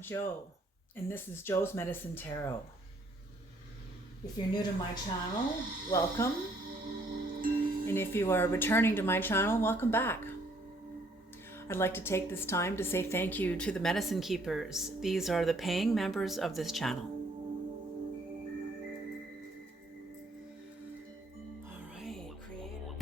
I'm Jo, and this is Jo's Medicine Tarot. If you're new to my channel, welcome. And if you are returning to my channel, welcome back. I'd like to take this time to say thank you to the medicine keepers. These are the paying members of this channel. All right, creator.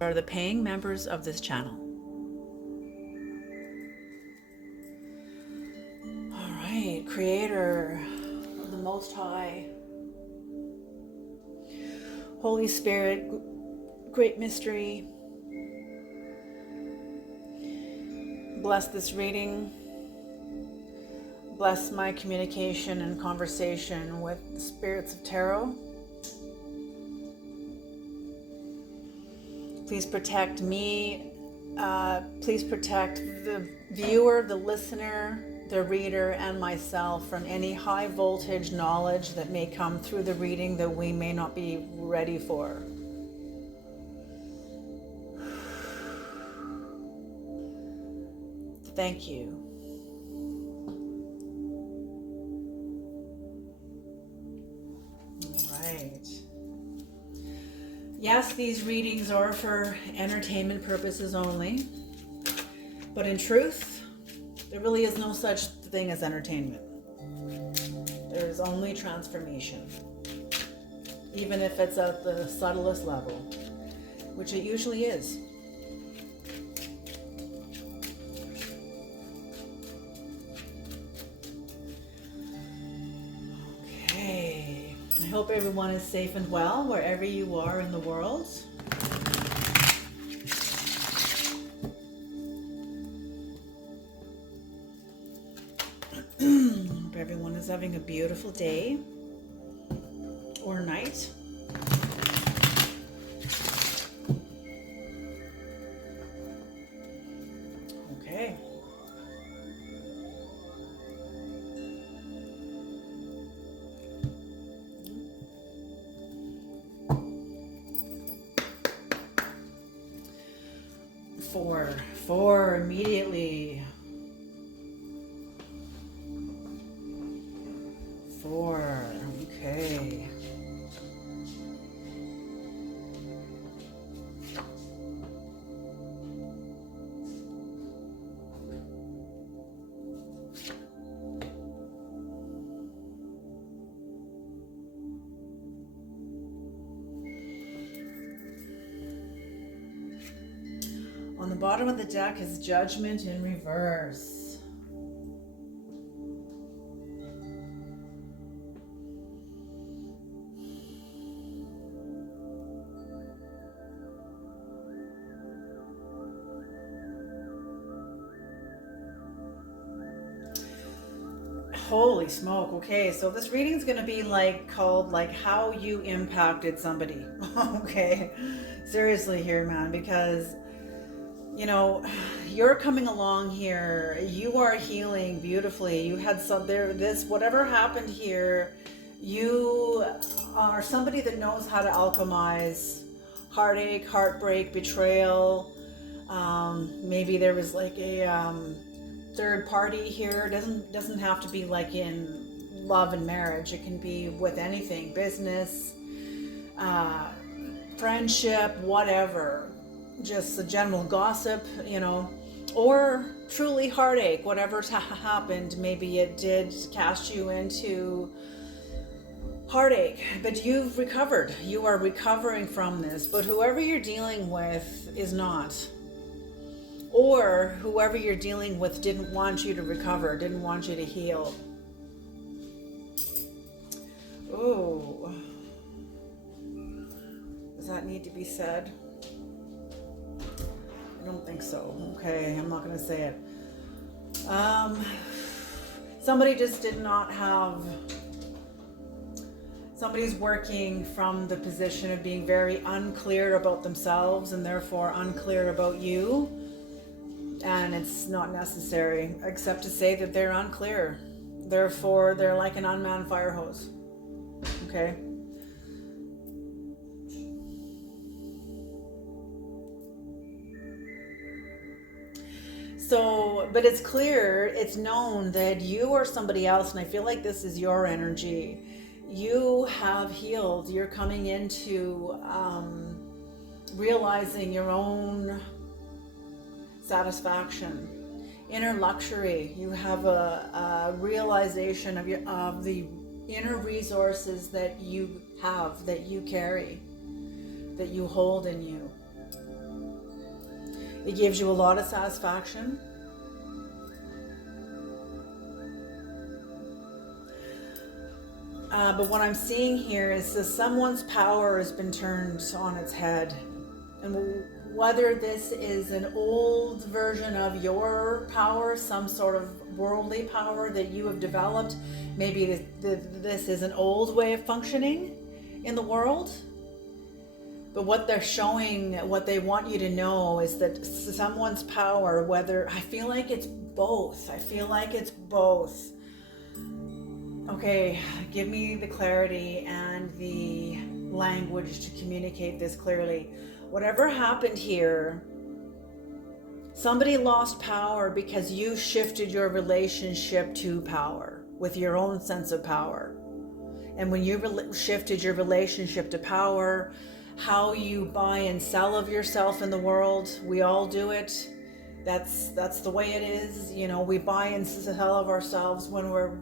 Are the paying members of this channel. All right, Creator of the Most High, Holy Spirit, Great Mystery, bless this reading, bless my communication and conversation with the spirits of tarot. Please protect me, please protect the viewer, the listener, the reader, and myself from any high voltage knowledge that may come through the reading that we may not be ready for. Thank you. All right. Yes, these readings are for entertainment purposes only, but in truth, there really is no such thing as entertainment. There is only transformation, even if it's at the subtlest level, which it usually is. I hope everyone is safe and well wherever you are in the world. Hope everyone is having a beautiful day or night. Okay. Four immediately. 4, okay. On the bottom of the deck is Judgment in reverse. Holy smoke. Okay, so this reading is going to be called how you impacted somebody. Okay, seriously here, man, because you know, you're coming along here, you are healing beautifully. You had whatever happened here, you are somebody that knows how to alchemize heartache, heartbreak, betrayal. Maybe there was a third party here. It doesn't have to be like in love and marriage. It can be with anything, business, friendship, whatever. Just the general gossip, or truly heartache, whatever's happened. Maybe it did cast you into heartache, but you've recovered. You are recovering from this, but whoever you're dealing with is not. Or whoever you're dealing with didn't want you to recover, didn't want you to heal. Ooh. Does that need to be said? I don't think so. Okay, I'm not going to say it. Somebody just did not have... Somebody's working from the position of being very unclear about themselves and therefore unclear about you. And it's not necessary, except to say that they're unclear. Therefore, they're like an unmanned fire hose. Okay? So, but it's clear, it's known that you or somebody else, and I feel like this is your energy, you have healed. You're coming into realizing your own satisfaction, inner luxury. You have a realization of the inner resources that you have, that you carry, that you hold in you. It gives you a lot of satisfaction. But what I'm seeing here is that someone's power has been turned on its head. And whether this is an old version of your power, some sort of worldly power that you have developed, maybe this is an old way of functioning in the world. But what they're showing, what they want you to know is that someone's power, whether, I feel like it's both. I feel like it's both. Okay, give me the clarity and the language to communicate this clearly. Whatever happened here, somebody lost power because you shifted your relationship to power with your own sense of power. And when you shifted your relationship to power, how you buy and sell of yourself in the world, we all do it. That's the way it is. You know, we buy and sell of ourselves when we're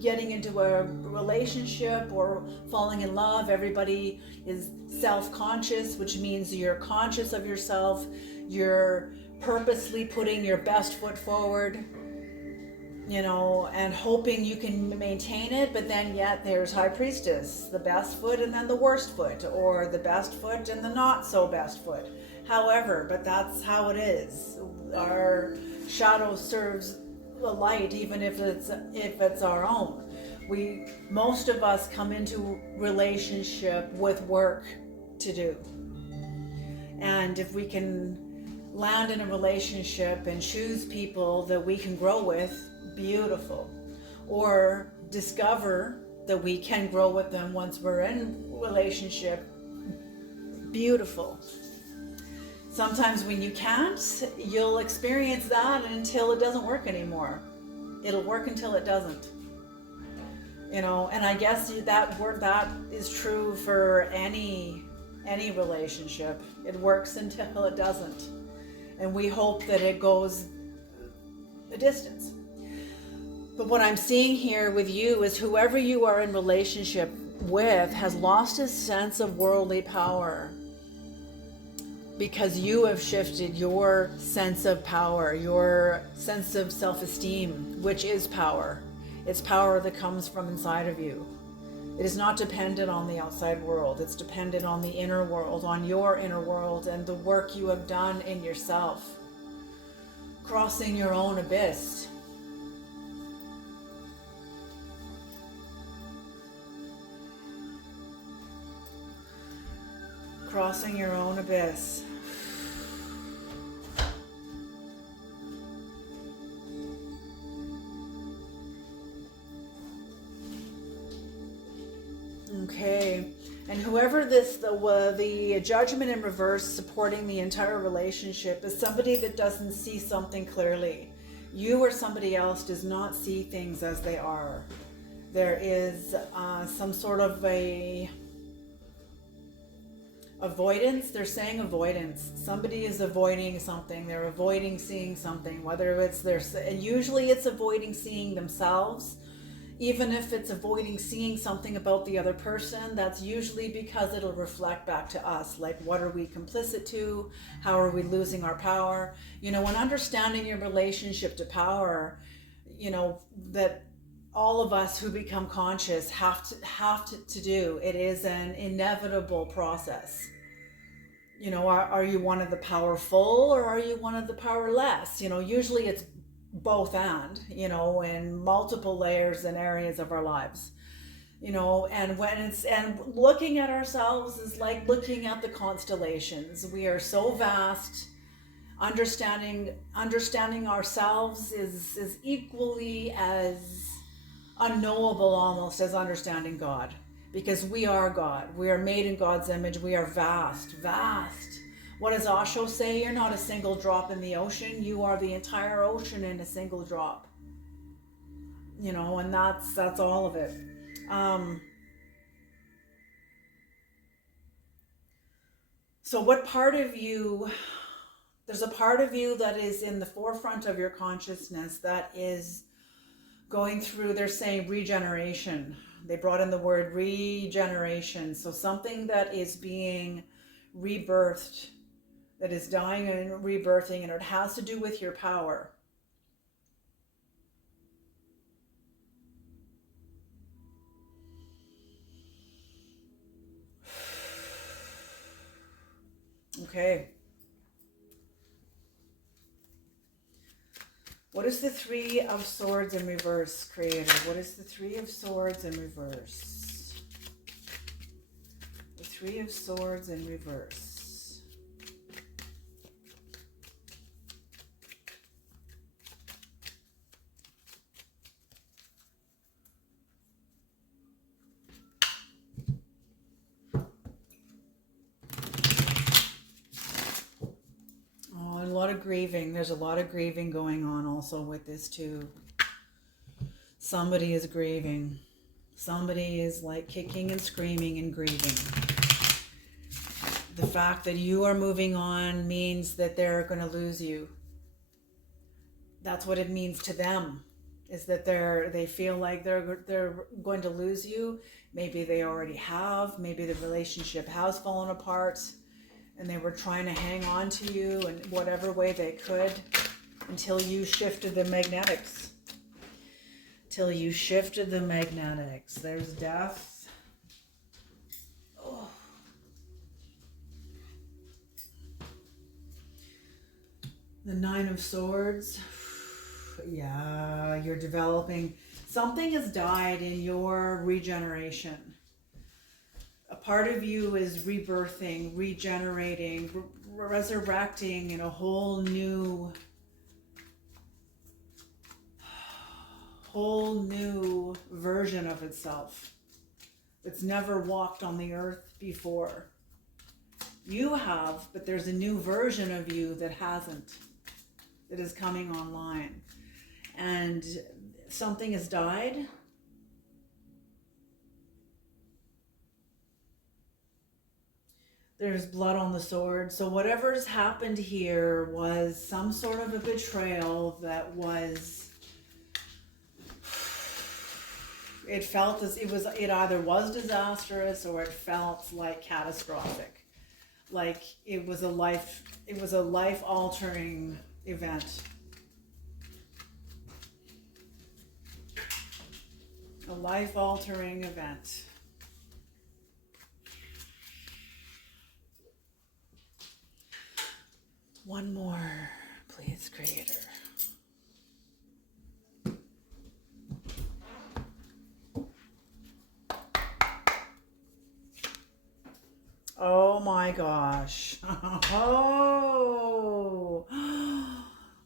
getting into a relationship or falling in love. Everybody is self-conscious, which means you're conscious of yourself. You're purposely putting your best foot forward, you know, and hoping you can maintain it. But then yet there's High Priestess, the best foot and then the worst foot, or the best foot and the not so best foot. However, but that's how it is. Our shadow serves the light, even if it's our own. Most of us come into relationship with work to do. And if we can land in a relationship and choose people that we can grow with, beautiful. Or discover that we can grow with them once we're in relationship, beautiful. Sometimes when you can't, you'll experience that until it doesn't work anymore. It'll work until it doesn't. You know, and I guess that is true for any relationship. It works until it doesn't. And we hope that it goes a distance. But what I'm seeing here with you is whoever you are in relationship with has lost a sense of worldly power, because you have shifted your sense of power, your sense of self-esteem, which is power. It's power that comes from inside of you. It is not dependent on the outside world. It's dependent on the inner world, on your inner world and the work you have done in yourself. Crossing your own abyss. Crossing your own abyss. Okay, and whoever the judgment in reverse supporting the entire relationship is somebody that doesn't see something clearly. You or somebody else does not see things as they are. There is some sort of a avoidance. They're saying avoidance. Somebody is avoiding something. They're avoiding seeing something, whether it's usually it's avoiding seeing themselves. Even if it's avoiding seeing something about the other person, that's usually because it'll reflect back to us. Like, what are we complicit to? How are we losing our power? You know, when understanding your relationship to power, you know, that all of us who become conscious have to do. It is an inevitable process. You know, are you one of the powerful or are you one of the powerless? You know, usually it's both and, you know, in multiple layers and areas of our lives. You know, and when it's, and looking at ourselves is like looking at the constellations. We are so vast. Understanding ourselves is equally as unknowable almost as understanding God, because we are God. We are made in God's image. We are vast. What does Osho say? You're not a single drop in the ocean. You are the entire ocean in a single drop. You know, and that's all of it. So what part of you, there's a part of you that is in the forefront of your consciousness that is going through, they're saying regeneration. They brought in the word regeneration. So something that is being rebirthed, that is dying and rebirthing, and it has to do with your power. Okay. What is the Three of Swords in reverse, Creator? What is the Three of Swords in reverse? The Three of Swords in reverse. A lot of grieving. There's a lot of grieving going on also with this too. Somebody is grieving. Somebody is like kicking and screaming and grieving. The fact that you are moving on means that they're going to lose you. That's what it means to them, is that they feel like they're going to lose you. Maybe they already have. Maybe the relationship has fallen apart. And they were trying to hang on to you in whatever way they could until you shifted the magnetics. There's death. Oh. The Nine of Swords. Yeah, you're developing. Something has died in your regeneration. A part of you is rebirthing, regenerating, resurrecting in a whole new version of itself. It's never walked on the earth before. You have, but there's a new version of you that hasn't, that is coming online. And something has died. There's blood on the sword. So whatever's happened here was some sort of a betrayal that was, it felt as it either was disastrous or it felt like catastrophic. Like it was a life altering event. A life altering event. One more, please, Creator. Oh my gosh. Oh.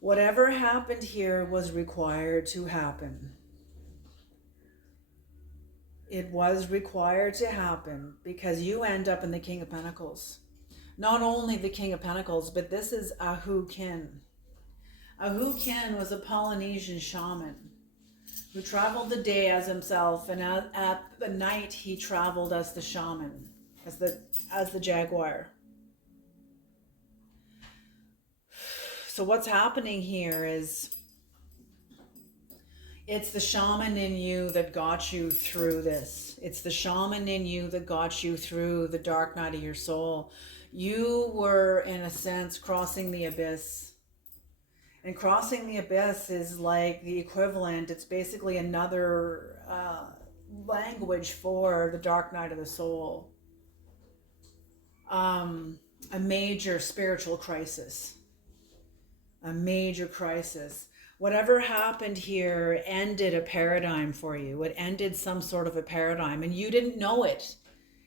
Whatever happened here was required to happen. It was required to happen because you end up in the King of Pentacles. Not only the King of Pentacles, but this is Ahu Kin. Ahu Kin was a Polynesian shaman who traveled the day as himself, and at the night he traveled as the shaman, as the jaguar. So what's happening here is it's the shaman in you that got you through this. It's the shaman in you that got you through the dark night of your soul. You were, in a sense, crossing the abyss. And crossing the abyss is like the equivalent. It's basically another language for the dark night of the soul. A major spiritual crisis. A major crisis. Whatever happened here ended a paradigm for you. It ended some sort of a paradigm, and you didn't know it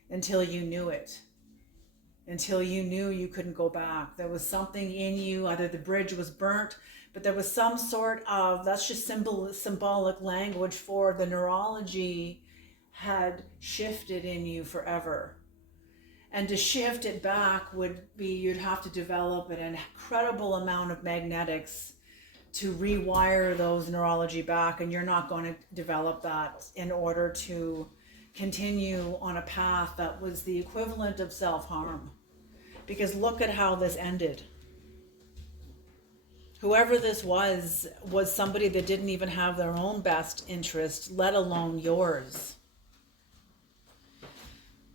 until you knew it. Until you knew you couldn't go back. There was something in you, either the bridge was burnt, but there was some sort of, that's just symbolic language for the neurology had shifted in you forever. And to shift it back would be, you'd have to develop an incredible amount of magnetics to rewire those neurology back, and you're not going to develop that in order to continue on a path that was the equivalent of self-harm. Because look at how this ended. Whoever this was somebody that didn't even have their own best interest, let alone yours.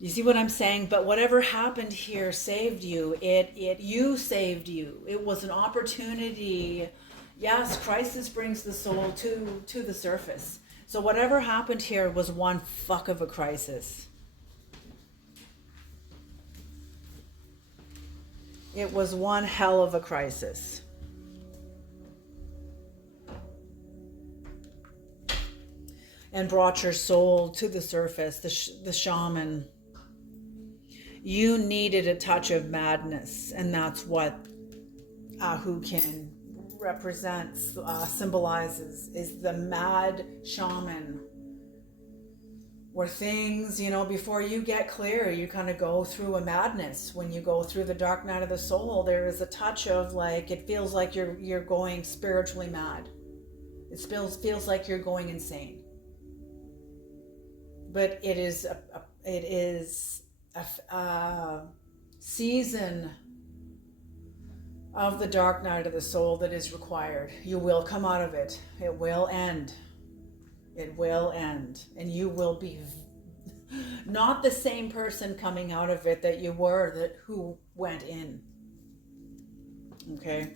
You see what I'm saying? But whatever happened here saved you. You saved you. It was an opportunity. Yes, crisis brings the soul to the surface. So whatever happened here was one fuck of a crisis. It was one hell of a crisis. And brought your soul to the surface, the shaman. You needed a touch of madness, and that's what Ahukin represents, symbolizes, is the mad shaman. Where things, before you get clear, you kind of go through a madness. When you go through the dark night of the soul, there is a touch of it feels like you're going spiritually mad. It feels like you're going insane. But it is a season of the dark night of the soul that is required. You will come out of it. It will end. It will end. And you will be not the same person coming out of it that you were, who went in. Okay?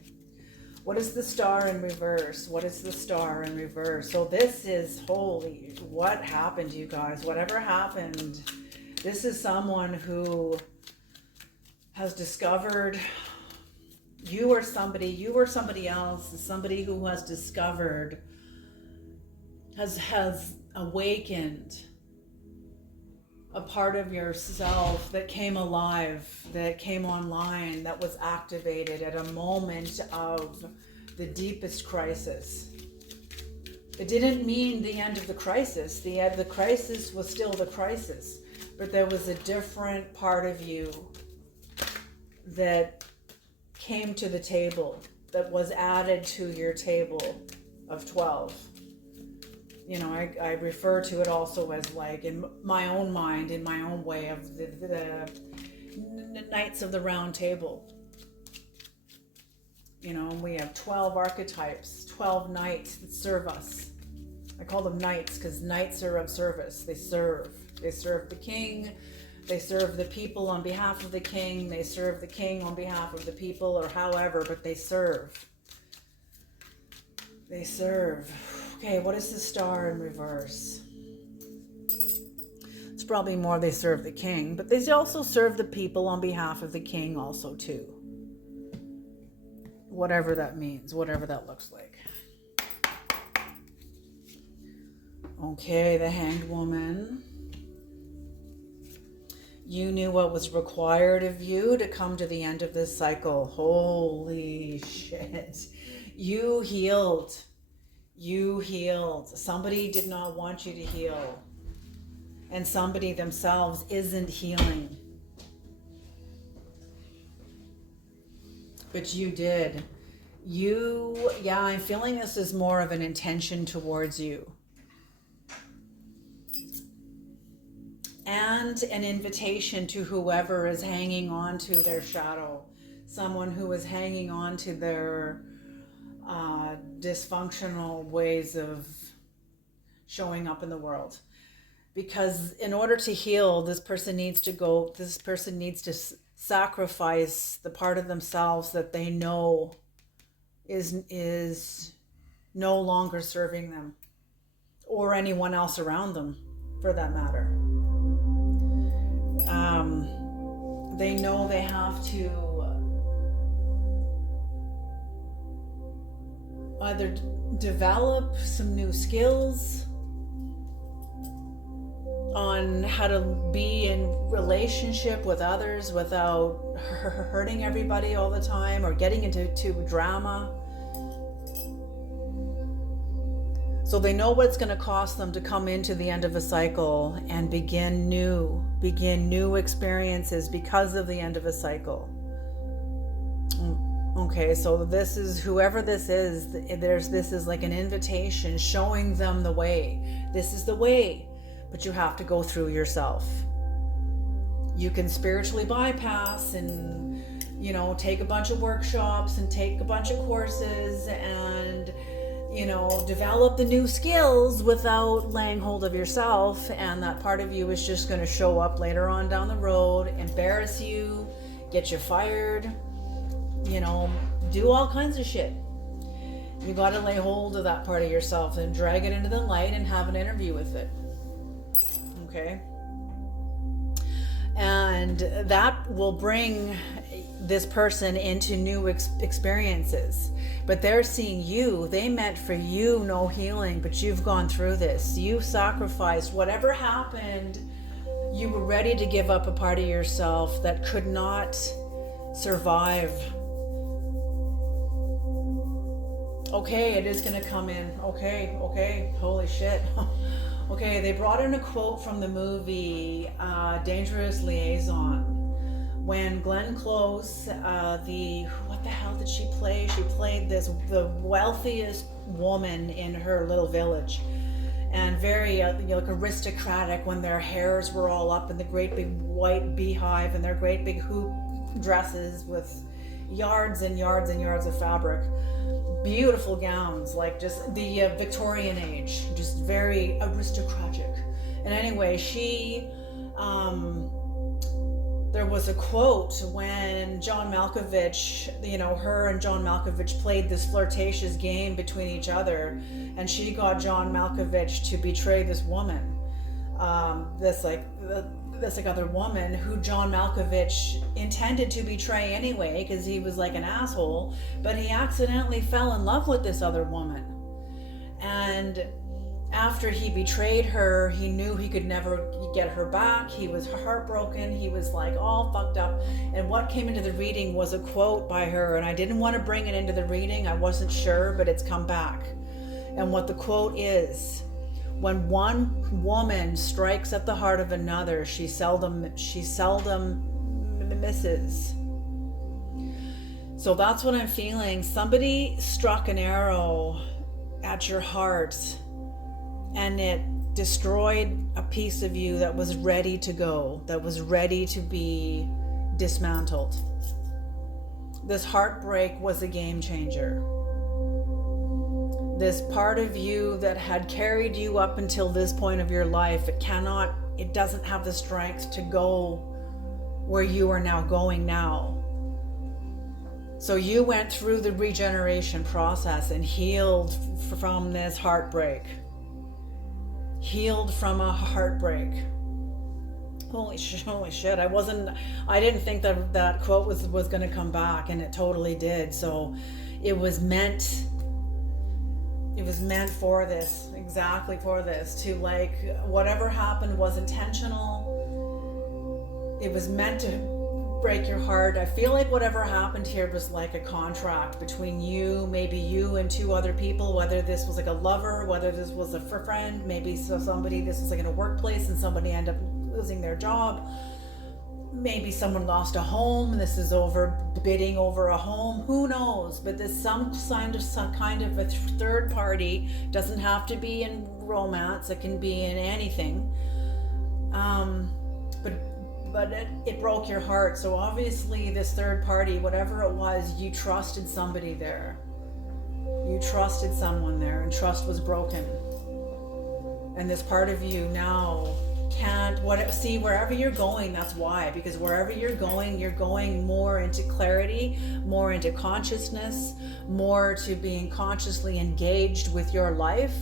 What is the star in reverse? What is the star in reverse? So this is, holy, what happened, you guys? Whatever happened, this is someone who has discovered, you or somebody else, somebody who has discovered, has awakened a part of yourself that came alive, that came online, that was activated at a moment of the deepest crisis. It didn't mean the end of the crisis. The crisis was still the crisis, but there was a different part of you that came to the table, that was added to your table of 12. I refer to it also as in my own mind, in my own way, of the Knights of the Round Table. We have 12 archetypes, 12 knights that serve us. I call them knights because knights are of service. They serve the king. They serve the people on behalf of the king. They serve the king on behalf of the people, or however, but they serve. They serve. Okay, what is the star in reverse? It's probably more they serve the king, but they also serve the people on behalf of the king also too. Whatever that means, whatever that looks like. Okay, the Hanged Woman. You knew what was required of you to come to the end of this cycle. Holy shit. You healed. You healed. Somebody did not want you to heal. And somebody themselves isn't healing. But you did. I'm feeling this is more of an intention towards you. And an invitation to whoever is hanging on to their shadow. Someone who is hanging on to their dysfunctional ways of showing up in the world. Because in order to heal, this person needs to sacrifice the part of themselves that they know is no longer serving them or anyone else around them, for that matter. They know they have to either develop some new skills on how to be in relationship with others without hurting everybody all the time or getting into drama. So they know what it's going to cost them to come into the end of a cycle and begin new experiences because of the end of a cycle. Okay, so this is, whoever this is, this is like an invitation showing them the way. This is the way, but you have to go through yourself. You can spiritually bypass and, take a bunch of workshops and take a bunch of courses and, develop the new skills without laying hold of yourself. And that part of you is just going to show up later on down the road, embarrass you, get you fired, do all kinds of shit. You got to lay hold of that part of yourself and drag it into the light and have an interview with it. Okay? And that will bring this person into new experiences. But they're seeing you. They meant for you no healing, but you've gone through this. You sacrificed whatever happened. You were ready to give up a part of yourself that could not survive. Okay, it is going to come in. Okay, holy shit. Okay, they brought in a quote from the movie Dangerous Liaison. When Glenn Close, what the hell did she play? She played the wealthiest woman in her little village. And very like aristocratic, when their hairs were all up in the great big white beehive and their great big hoop dresses with yards and yards and yards of fabric. Beautiful gowns, like just the Victorian age, just very aristocratic. And anyway, there was a quote when John Malkovich, her and John Malkovich played this flirtatious game between each other, and she got John Malkovich to betray this woman, this other woman who John Malkovich intended to betray anyway, because he was like an asshole, but he accidentally fell in love with this other woman. And after he betrayed her, he knew he could never get her back. He was heartbroken. He was like all fucked up. And what came into the reading was a quote by her, and I didn't want to bring it into the reading. I wasn't sure, but it's come back. And what the quote is: when one woman strikes at the heart of another, she seldom misses. So that's what I'm feeling. Somebody struck an arrow at your heart, and it destroyed a piece of you that was ready to go, that was ready to be dismantled. This heartbreak was a game changer. This part of you that had carried you up until this point of your life, it doesn't have the strength to go where you are now going now. So you went through the regeneration process and healed from this heartbreak. Healed from a heartbreak. Holy shit. I didn't think that quote was going to come back, and it totally did. So it was meant for this, exactly for this, to like, whatever happened was intentional. It was meant to break your heart. I feel like whatever happened here was like a contract between you, maybe you and two other people, whether this was like a lover, whether this was a friend, maybe this was like in a workplace and somebody ended up losing their job. Maybe someone lost a home, and this is over bidding over a home, who knows? But there's some kind of a third party. Doesn't have to be in romance, it can be in anything. But it broke your heart. So obviously this third party, whatever it was, you trusted somebody there. You trusted someone there, and trust was broken. And this part of you now can't, see, wherever you're going, that's why, because wherever you're going more into clarity, more into consciousness, more to being consciously engaged with your life,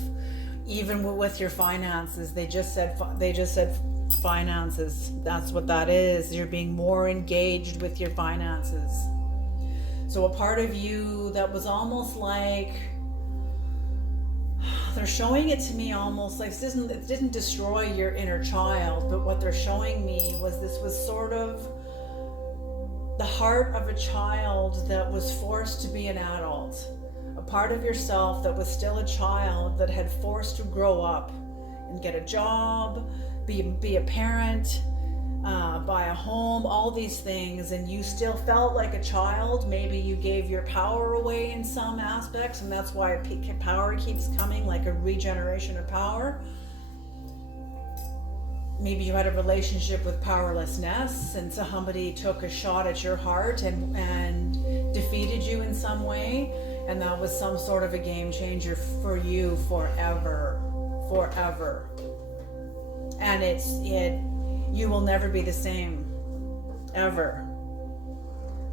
even with your finances. They just said finances. That's what that is. You're being more engaged with your finances. So a part of you that was almost like, they're showing it to me almost like it didn't destroy your inner child, but what they're showing me was this was sort of the heart of a child that was forced to be an adult, a part of yourself that was still a child that had forced to grow up and get a job, be a parent, buy a home, all these things, and you still felt like a child. Maybe you gave your power away in some aspects, and that's why power keeps coming, like a regeneration of power. Maybe you had a relationship with powerlessness, and somebody took a shot at your heart and defeated you in some way, and that was some sort of a game changer for you forever. And you will never be the same, ever.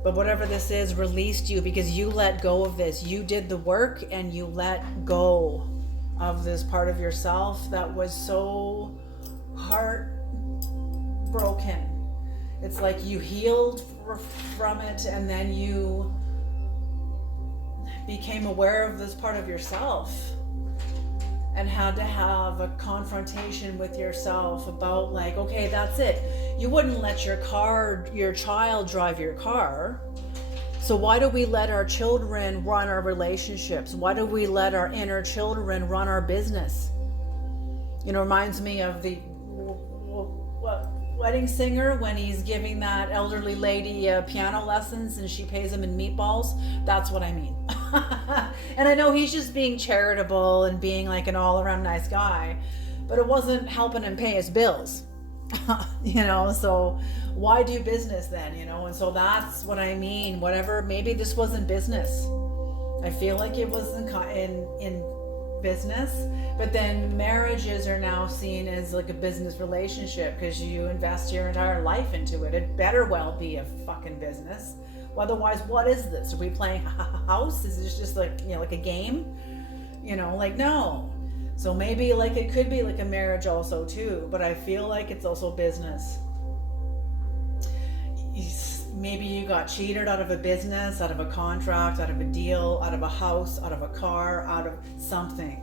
But whatever this is released you because you let go of this. You did the work and you let go of this part of yourself that was so heartbroken. It's like you healed from it, and then you became aware of this part of yourself and had to have a confrontation with yourself about, like, okay, that's it. You wouldn't let your child drive your car. So why do we let our children run our relationships? Why do we let our inner children run our business? Reminds me of the wedding singer when he's giving that elderly lady piano lessons and she pays him in meatballs. That's what I mean. And I know he's just being charitable and being like an all-around nice guy, but it wasn't helping him pay his bills. So why do business then? And so that's what I mean. Whatever, maybe this wasn't business. I feel like it was in business, but then marriages are now seen as like a business relationship because you invest your entire life into it. It better well be a fucking business. Otherwise, what is this? Are we playing house? Is this just like a game? No. So maybe it could be like a marriage also too, but I feel like it's also business. Maybe you got cheated out of a business, out of a contract, out of a deal, out of a house, out of a car, out of something.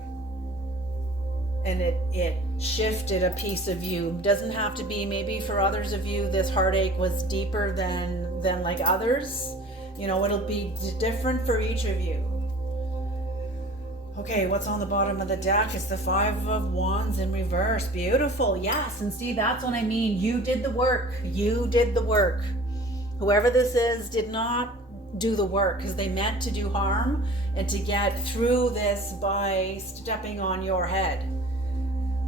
And it shifted a piece of you. Doesn't have to be, maybe for others of you, this heartache was deeper than like others. It'll be different for each of you. Okay, what's on the bottom of the deck is the 5 of Wands in reverse. Beautiful. Yes, and see, that's what I mean. You did the work. You did the work. Whoever this is did not do the work because they meant to do harm and to get through this by stepping on your head.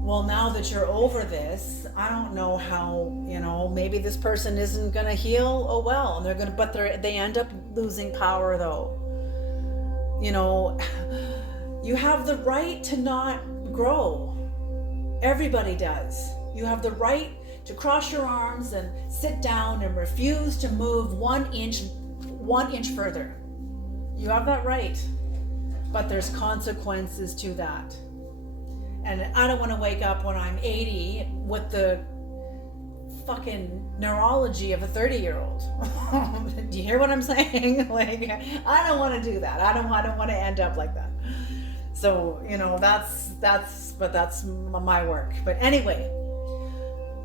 Well, now that you're over this, I don't know how, maybe this person isn't going to heal. Oh, well, and they end up losing power though. You have the right to not grow. Everybody does. You have the right to cross your arms and sit down and refuse to move 1 inch further. You have that right, but there's consequences to that. And I don't want to wake up when I'm 80 with the fucking neurology of a 30-year-old. Do you hear what I'm saying? I don't want to do that. I don't want to end up like that. So, that's my work. But anyway,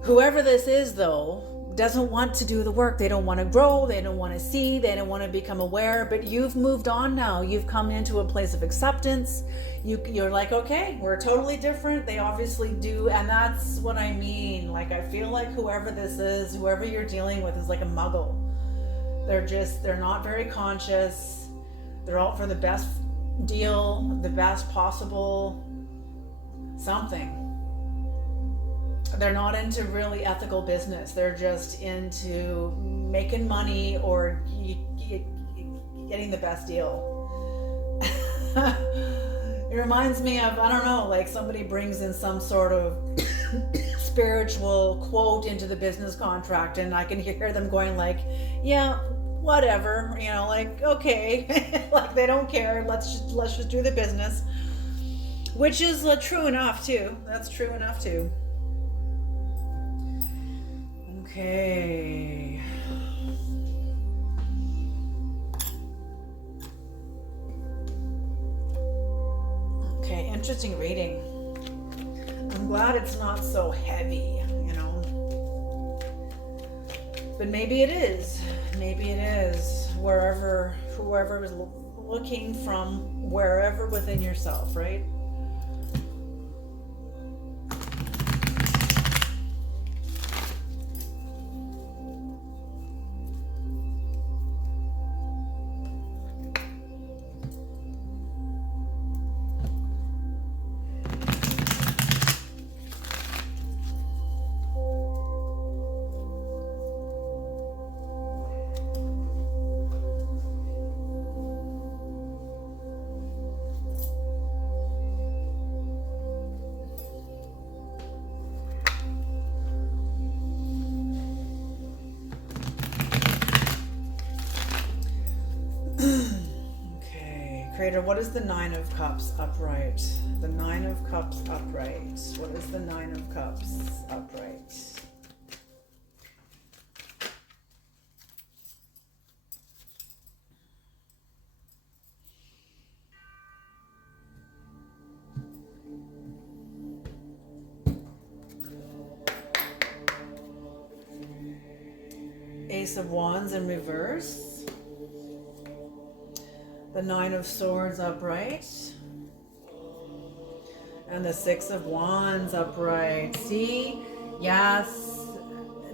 whoever this is, though, doesn't want to do the work. They don't want to grow. They don't want to see. They don't want to become aware. But you've moved on now. You've come into a place of acceptance. You're like, okay, we're totally different. They obviously do. And that's what I mean. I feel like whoever this is, whoever you're dealing with is like a muggle. They're not very conscious. They're out for the best deal, the best possible something. They're not into really ethical business. They're just into making money or getting the best deal. It reminds me of, I don't know, somebody brings in some sort of spiritual quote into the business contract, and I can hear them going like, yeah, whatever, like, okay. Like they don't care, let's just do the business, which is true enough too. That's true enough too. Okay. Okay, interesting reading. I'm glad it's not so heavy, but maybe it is. Maybe it is. Whoever is looking from wherever within yourself, right? Creator, what is the Nine of Cups upright? The Nine of Cups upright. What is the Nine of Cups upright? Ace of Wands in reverse. The Nine of Swords upright. And the Six of Wands upright. See? Yes.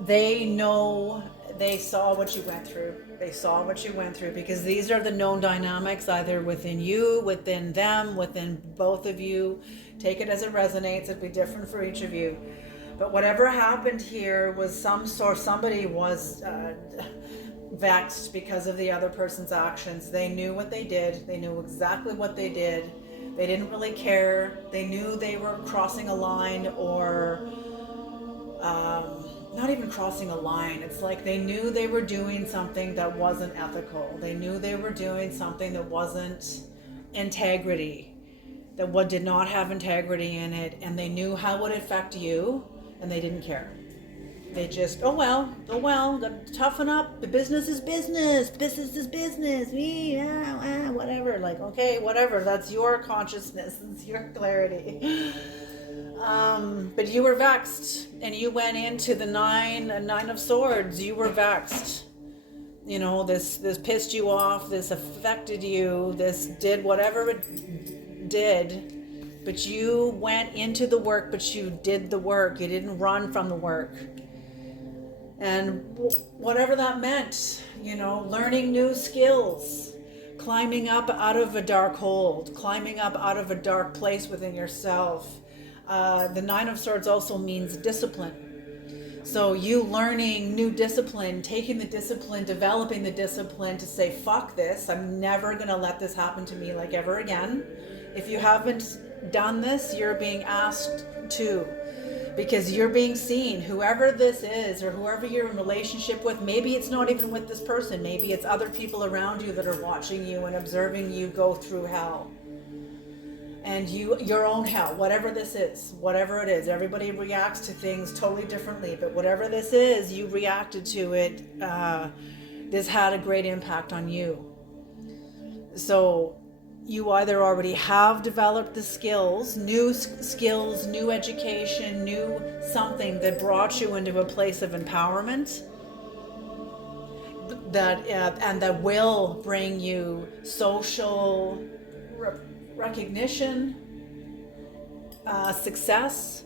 They know, they saw what you went through. They saw what you went through, because these are the known dynamics either within you, within them, within both of you. Take it as it resonates. It'd be different for each of you. But whatever happened here was somebody was vexed because of the other person's actions. They knew what they did. They knew exactly what they did. They didn't really care. They knew they were crossing a line, or not even crossing a line. It's like they knew they were doing something that wasn't ethical. They knew they were doing something that wasn't integrity, that did not have integrity in it, and they knew how it would affect you, and they didn't care. They just, oh well, toughen up. The business is business. Business is business. Whatever. Like, okay, whatever. That's your consciousness. That's your clarity. But you were vexed, and you went into the Nine of Swords. You were vexed. This pissed you off. This affected you. This did whatever it did. But you went into the work, but you did the work. You didn't run from the work. And whatever that meant, learning new skills, climbing up out of a dark hole, climbing up out of a dark place within yourself. The Nine of Swords also means discipline. So you learning new discipline, taking the discipline, developing the discipline to say, fuck this, I'm never going to let this happen to me like ever again. If you haven't done this, you're being asked to. Because you're being seen, whoever this is, or whoever you're in relationship with. Maybe it's not even with this person. Maybe it's other people around you that are watching you and observing you go through hell. And your own hell, whatever this is, whatever it is. Everybody reacts to things totally differently, but whatever this is, you reacted to it. This had a great impact on you. So you either already have developed the skills, new education, new something that brought you into a place of empowerment, and that will bring you social recognition, success.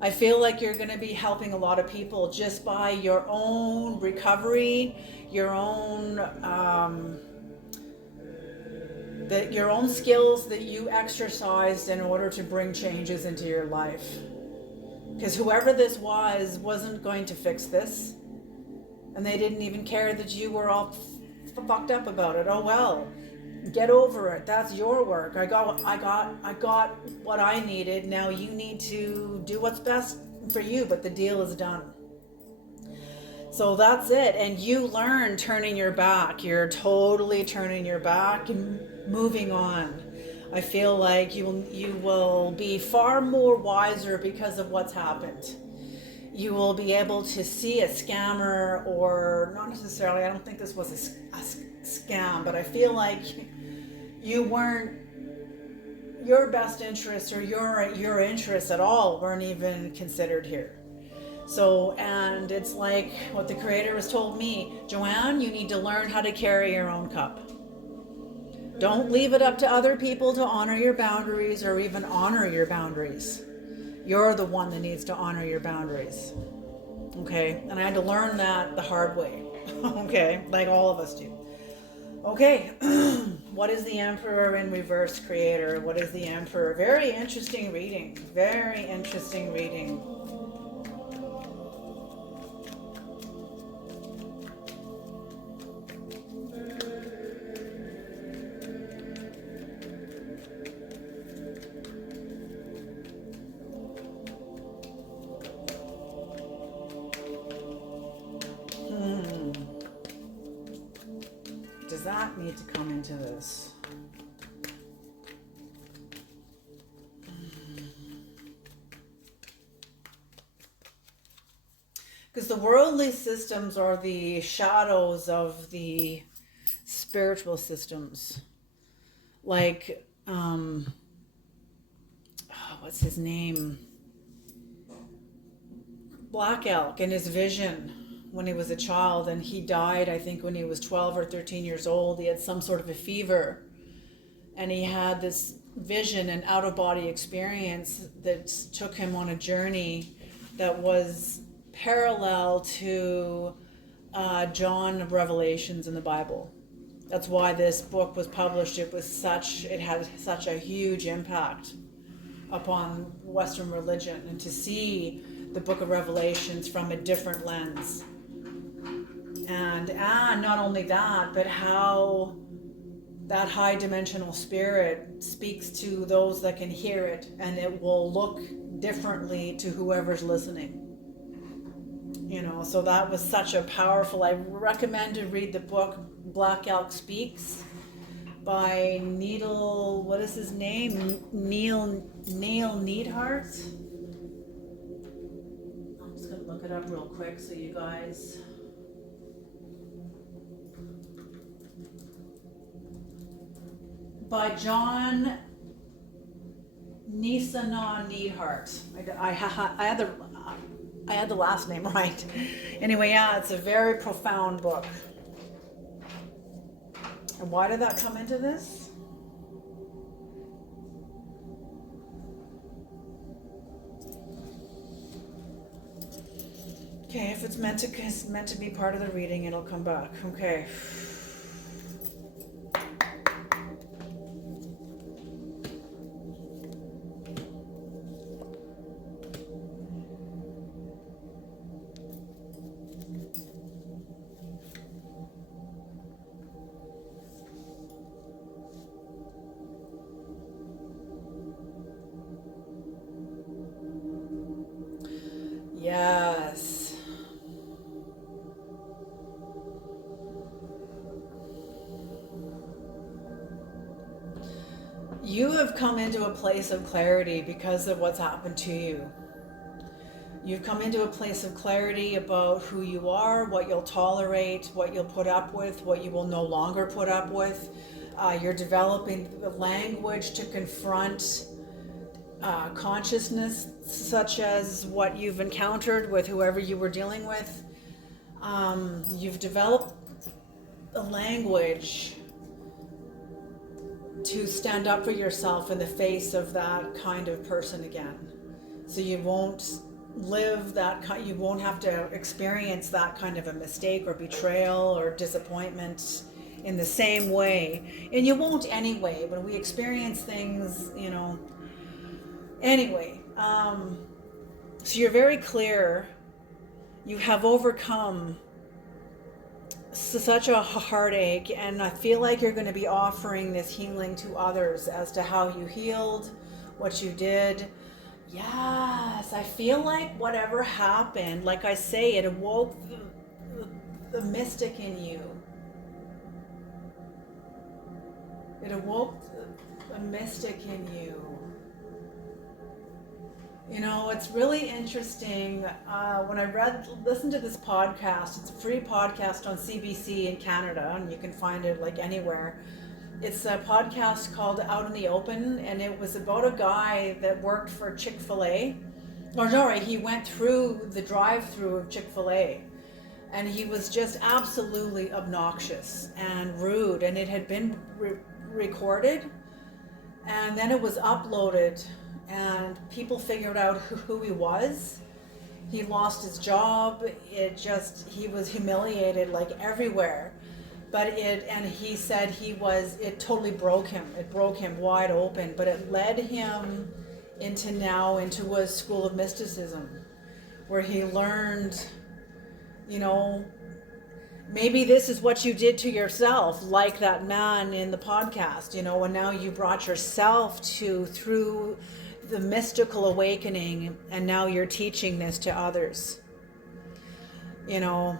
I feel like you're going to be helping a lot of people just by your own recovery, your own skills that you exercised in order to bring changes into your life. Because whoever this wasn't going to fix this, and they didn't even care that you were all fucked up about it. Oh well, get over it. That's your work. I got what I needed. Now you need to do what's best for you, but the deal is done. So that's it. And you learn turning your back. You're totally turning your back and moving on. I feel like you will be far more wiser because of what's happened. You will be able to see a scammer, or not necessarily, I don't think this was a scam, but I feel like you weren't, your best interests or your interests at all weren't even considered here. So, and it's like what the Creator has told me, Joanne, you need to learn how to carry your own cup. Don't leave it up to other people to honor your boundaries or even honor your boundaries. You're the one that needs to honor your boundaries. Okay? And I had to learn that the hard way. Okay? Like all of us do. Okay. What is the Emperor in reverse, Creator? What is the Emperor? Very interesting reading. Very interesting reading. Does that need to come into this? Because the worldly systems are the shadows of the spiritual systems. Like, what's his name? Black Elk and his vision when he was a child, and he died, I think, when he was 12 or 13 years old. He had some sort of a fever, and he had this vision and out-of-body experience that took him on a journey that was parallel to John of Revelations in the Bible. That's why this book was published. It had such a huge impact upon Western religion, and to see the book of Revelations from a different lens. And not only that, but how that high dimensional spirit speaks to those that can hear it, and it will look differently to whoever's listening. You know, so that was such a powerful, I recommend to read the book Black Elk Speaks by Neil, what is his name? Neil Neidhart. I'm just going to look it up real quick so you guys... By John Nisana Neidhart. I had the last name right. Anyway, yeah, it's a very profound book. And why did that come into this? Okay, if it's meant to be part of the reading, it'll come back. Okay. Yes. You have come into a place of clarity because of what's happened to you. You've come into a place of clarity about who you are, what you'll tolerate, what you'll put up with, what you will no longer put up with. You're developing the language to confront consciousness, such as what you've encountered with whoever you were dealing with. You've developed a language to stand up for yourself in the face of that kind of person again. So you won't live you won't have to experience that kind of a mistake or betrayal or disappointment in the same way. And you won't anyway, when we experience things, you know. Anyway, so you're very clear. You have overcome such a heartache, and I feel like you're going to be offering this healing to others as to how you healed, what you did. Yes, I feel like whatever happened, like I say, it awoke the mystic in you. It awoke the mystic in you. You know, it's really interesting. When I listened to this podcast, it's a free podcast on CBC in Canada, and you can find it like anywhere. It's a podcast called Out in the Open, and it was about a guy that worked for Chick-fil-A. Or no, right, he went through the drive-through of Chick-fil-A, and he was just absolutely obnoxious and rude, and it had been recorded, and then it was uploaded, and people figured out who he was. He lost his job. He was humiliated like everywhere. And he said it totally broke him. It broke him wide open, but it led him into a school of mysticism where he learned, you know, maybe this is what you did to yourself, like that man in the podcast, you know, and now you brought yourself through the mystical awakening, and now you're teaching this to others. You know,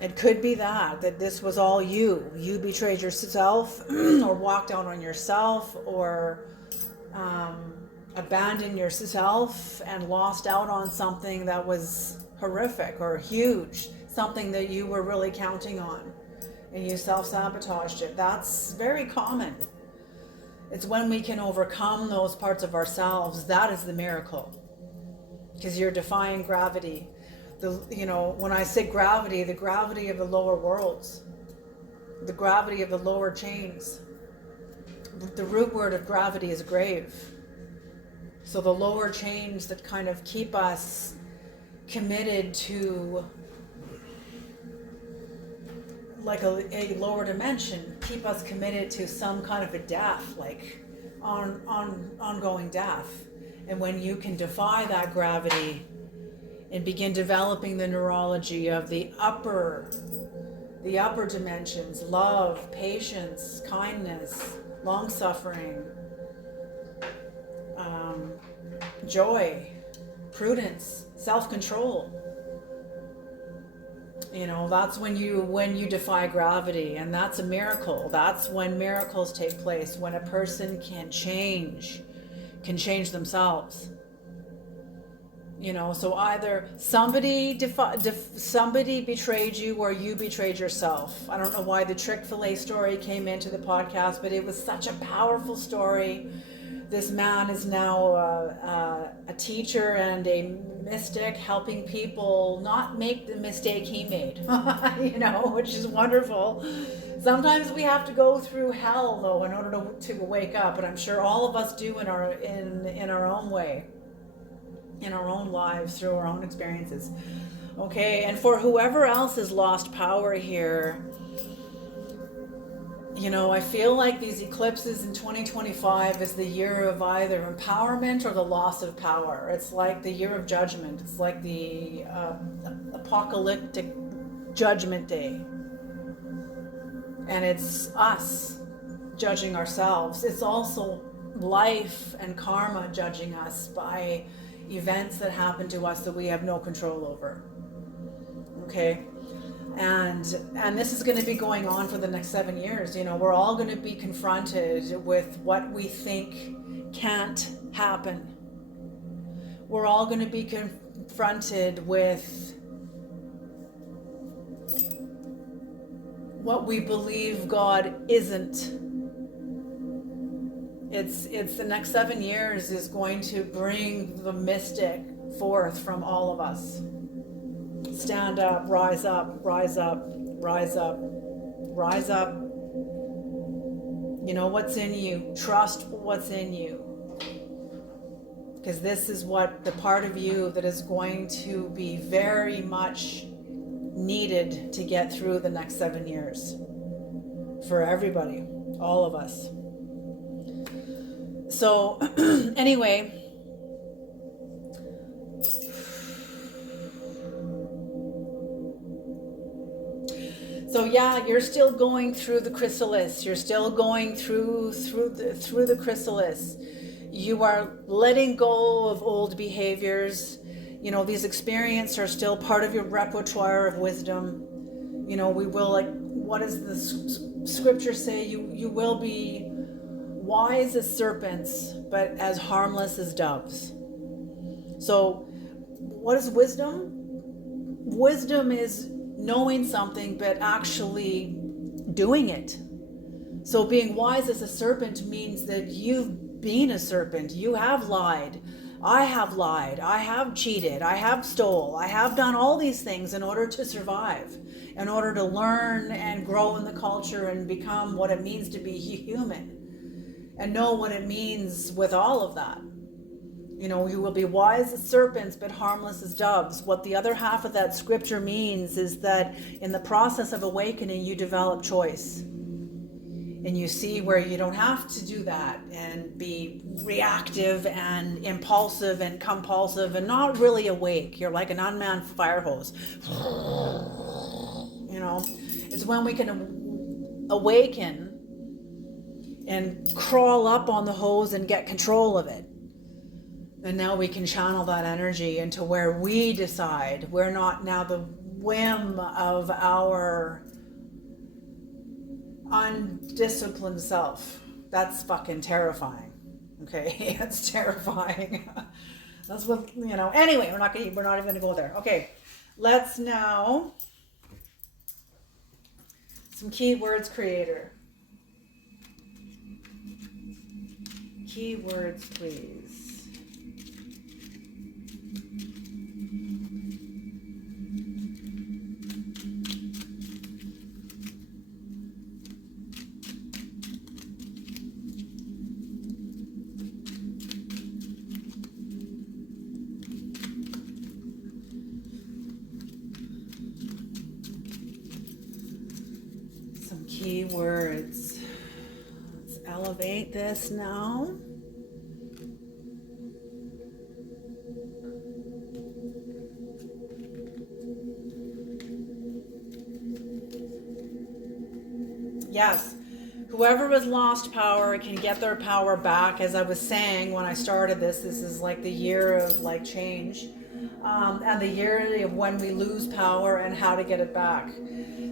it could be that this was all you. You betrayed yourself or walked out on yourself, or abandoned yourself and lost out on something that was horrific or huge, something that you were really counting on, and you self-sabotaged it. That's very common. It's when we can overcome those parts of ourselves, that is the miracle, because you're defying gravity. When I say gravity, the gravity of the lower worlds, the gravity of the lower chains. The root word of gravity is grave. So the lower chains that kind of keep us committed to, like a lower dimension, keep us committed to some kind of a death, like ongoing death. And when you can defy that gravity and begin developing the neurology of the upper dimensions, love, patience, kindness, long-suffering, joy, prudence, self-control. You know, that's when you defy gravity, and that's a miracle. That's when miracles take place, when a person can change themselves. You know, so either somebody betrayed you, or you betrayed yourself. I don't know why the Chick-fil-A story came into the podcast, but it was such a powerful story. This man is now a teacher and a mystic, helping people not make the mistake he made, you know, which is wonderful. Sometimes we have to go through hell, though, in order to wake up, and I'm sure all of us do in our own way, in our own lives, through our own experiences. Okay, and for whoever else has lost power here, you know, I feel like these eclipses in 2025 is the year of either empowerment or the loss of power. It's like the year of judgment. It's like the apocalyptic judgment day. And it's us judging ourselves. It's also life and karma judging us by events that happen to us that we have no control over. Okay? And this is going to be going on for the next 7 years. You know, we're all going to be confronted with what we think can't happen. We're all going to be confronted with what we believe God isn't. It's the next 7 years is going to bring the mystic forth from all of us. Stand up, rise up, rise up, rise up, rise up. You know what's in you. Trust what's in you. Because this is what the part of you that is going to be very much needed to get through the next 7 years. For everybody, all of us. So, anyway. So yeah, you're still going through the chrysalis. You're still going through the chrysalis. You are letting go of old behaviors. You know, these experiences are still part of your repertoire of wisdom. You know, we will, like, what does the scripture say? You will be wise as serpents, but as harmless as doves. So, what is wisdom? Wisdom is knowing something, but actually doing it. So being wise as a serpent means that you've been a serpent. You have lied. I have cheated. I have stole. I have done all these things in order to survive, in order to learn and grow in the culture and become what it means to be human and know what it means with all of that. You know, you will be wise as serpents, but harmless as doves. What the other half of that scripture means is that in the process of awakening, you develop choice. And you see where you don't have to do that and be reactive and impulsive and compulsive and not really awake. You're like an unmanned fire hose. You know, it's when we can awaken and crawl up on the hose and get control of it. And now we can channel that energy into where we decide. We're not now the whim of our undisciplined self. That's fucking terrifying. Okay, it's terrifying. That's what, you know. Anyway, we're not even gonna go there. Okay, let's now some keywords creator. Keywords, please. Keywords. Let's elevate this now. Yes, whoever has lost power can get their power back. As I was saying when I started this is like the year of like change, and the year of when we lose power and how to get it back.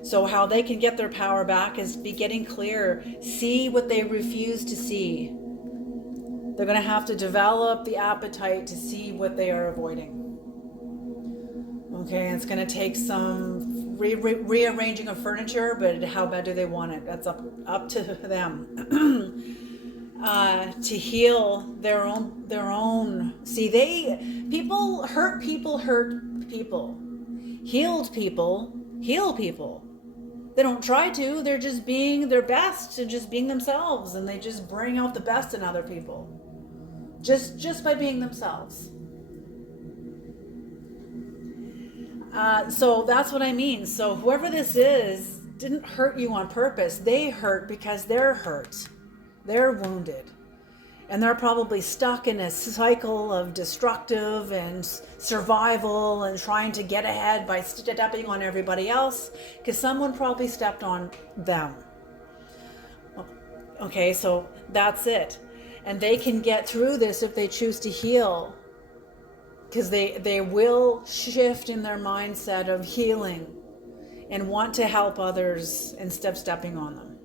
So how they can get their power back is be getting clear. See what they refuse to see. They're going to have to develop the appetite to see what they are avoiding. Okay, it's going to take some rearranging of furniture, but how bad do they want it? That's up to them. To heal their own. See, people hurt people. Healed people heal people. They don't try to. They're just being their best and just being themselves, and they just bring out the best in other people. Just by being themselves. So that's what I mean. So whoever this is didn't hurt you on purpose. They hurt because they're hurt. They're wounded. And they're probably stuck in a cycle of destructive and survival and trying to get ahead by stepping on everybody else because someone probably stepped on them. Okay, so that's it. And they can get through this if they choose to heal, because they will shift in their mindset of healing and want to help others instead of stepping on them.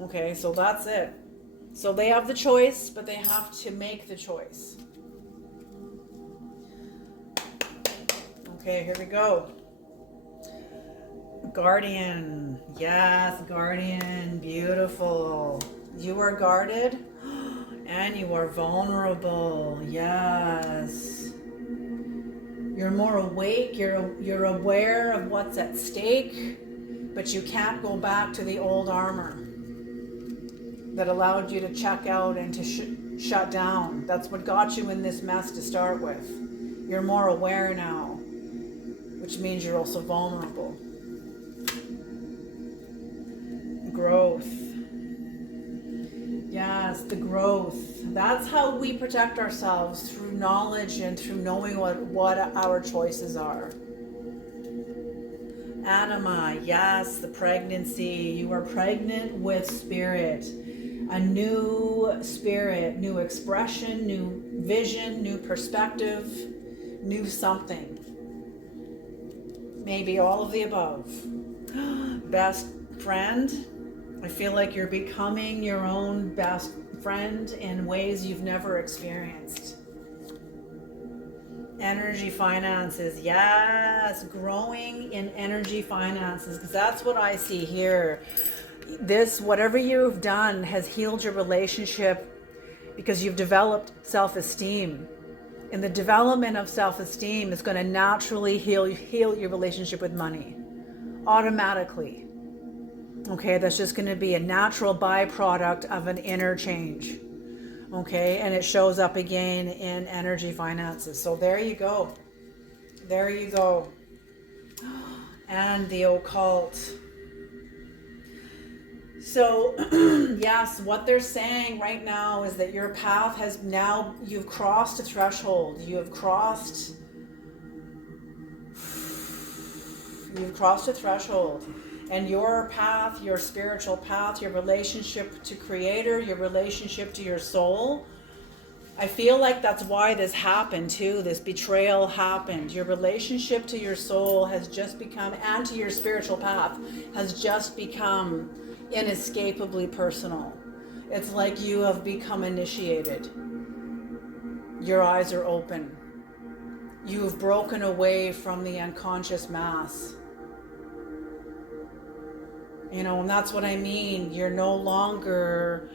Okay, so that's it. So they have the choice, but they have to make the choice. Okay, here we go. Guardian. Yes, guardian. Beautiful. You are guarded and you are vulnerable. Yes. You're more awake. You're aware of what's at stake, but you can't go back to the old armor that allowed you to check out and to shut down. That's what got you in this mess to start with. You're more aware now, which means you're also vulnerable. Growth. Yes, the growth. That's how we protect ourselves, through knowledge and through knowing what our choices are. Anima, yes, the pregnancy. You are pregnant with spirit. a new spirit, new expression, new vision, new perspective, new something. Maybe all of the above. Best friend. I feel like you're becoming your own best friend in ways you've never experienced. Energy finances, yes, growing in energy finances, because that's what I see here. This, whatever you've done, has healed your relationship because you've developed self-esteem. And the development of self-esteem is going to naturally heal your relationship with money, automatically. Okay, that's just going to be a natural byproduct of an inner change. Okay, and it shows up again in energy finances. So there you go. There you go. And the occult. So, yes, what they're saying right now is that your path has now, you've crossed a threshold. You've crossed a threshold. And your path, your spiritual path, your relationship to Creator, your relationship to your soul, I feel like that's why this happened too. This betrayal happened. Your relationship to your soul has just become, and to your spiritual path, has just become inescapably personal. It's like you have become initiated. Your eyes are open. You have broken away from the unconscious mass. You know, and that's what I mean. You're no longer,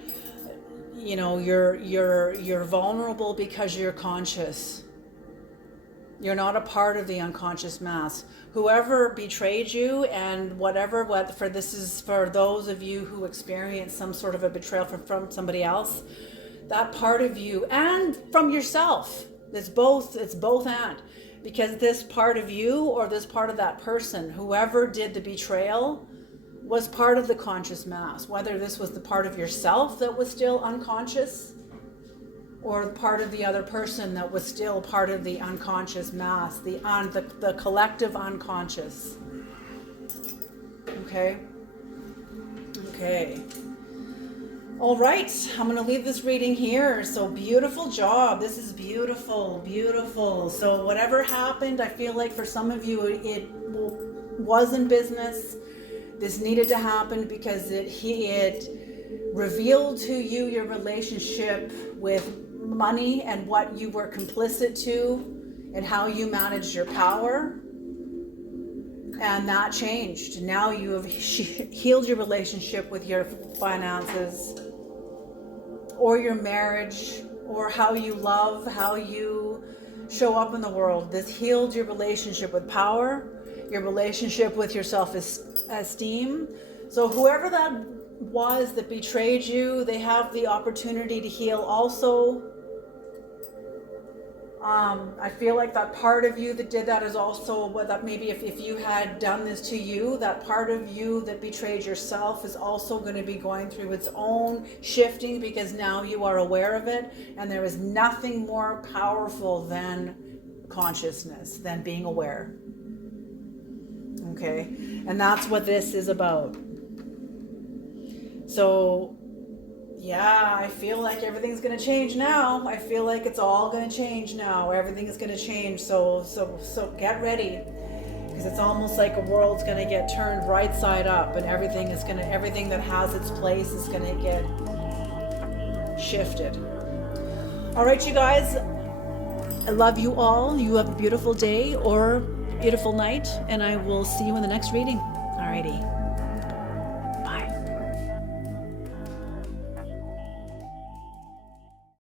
you know, you're vulnerable because you're conscious. You're not a part of the unconscious mass. Whoever betrayed you, and this is for those of you who experience some sort of a betrayal from somebody else, that part of you, and from yourself, it's both and, because this part of you or this part of that person, whoever did the betrayal, was part of the conscious mass. Whether this was the part of yourself that was still unconscious, or part of the other person that was still part of the unconscious mass, the collective unconscious. Okay? Okay. All right, I'm going to leave this reading here. So beautiful job. This is beautiful, beautiful. So whatever happened, I feel like for some of you, it was in business. This needed to happen because it revealed to you your relationship with money and what you were complicit to and how you managed your power. And that changed. Now you have healed your relationship with your finances or your marriage or how you love, how you show up in the world. This healed your relationship with power, your relationship with your self-esteem. So whoever that was that betrayed you, they have the opportunity to heal also. I feel like that part of you that did that is also what that maybe if you had done this to you, that part of you that betrayed yourself is also going to be going through its own shifting, because now you are aware of it, and there is nothing more powerful than consciousness, than being aware. Okay, and that's what this is about. So yeah, I feel like everything's going to change now. I feel like it's all going to change now. Everything is going to change. So get ready, because it's almost like a world's going to get turned right side up, and everything that has its place is going to get shifted. All right, you guys, I love you all. You have a beautiful day or beautiful night, and I will see you in the next reading. Alrighty.